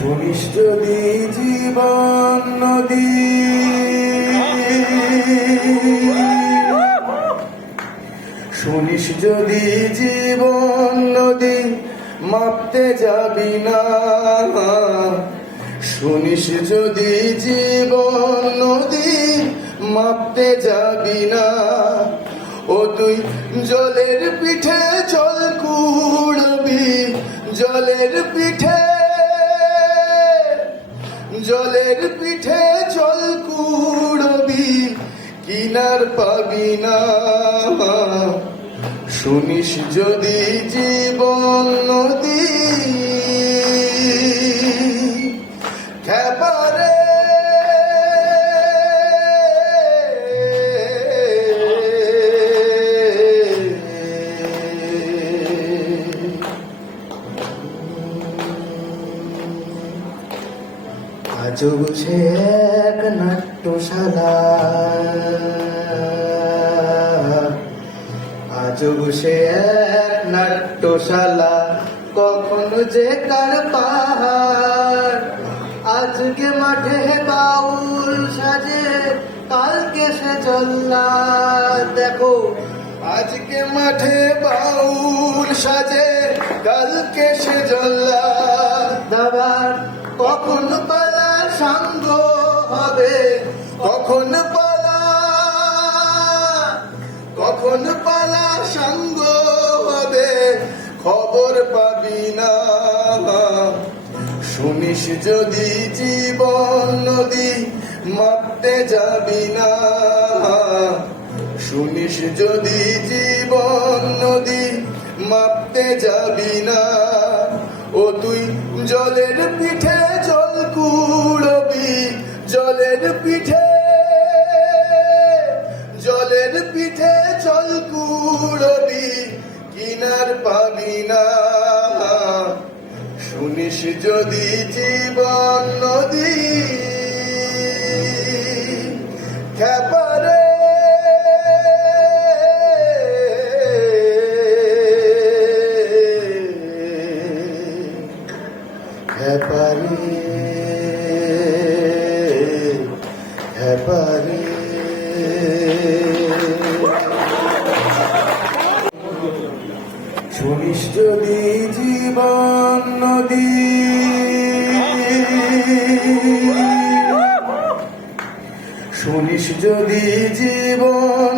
শুনিস যদি জীবন নদী। শুনিস যদি জীবন নদী মাপতে যাবি না। শুনিস যদি জীবন নদী মাপতে যাবি না। ও তুই জলের পিঠে জল কুড়বি, জলের পিঠে কিনার পাবি না শুনিস যদি জীবন নদী আজব এক নাট্যশালা। আজব এক নাট্যশালা, কখন যে কার পাহাড়। আজকে মাঠে বাউল সাজে, কালকে সে চল্লা দেখো, আজকে মাঠে বাউল সাজে, কালকে সে জল্লা। দাবার কখন পালা সাঙ্গ হবে। কখন পালা? কখন পালা সঙ্গ হবে? খবর পাবি না। শুনিস যদি জীবন নদী মাপতে যাবি না। শুনিস যদি জীবন নদী মাপতে যাবি না। ও তুই জলের পিঠে জল কুড়বি জলের পিঠে জলের পিঠে জল কুড়বি কিনার পাবি না। শুনিস যদি জীবন নদী, খেপারে। খেপারে। খেপারে শুনিস যদি জীবন নদী। শুনিস যদি জীবন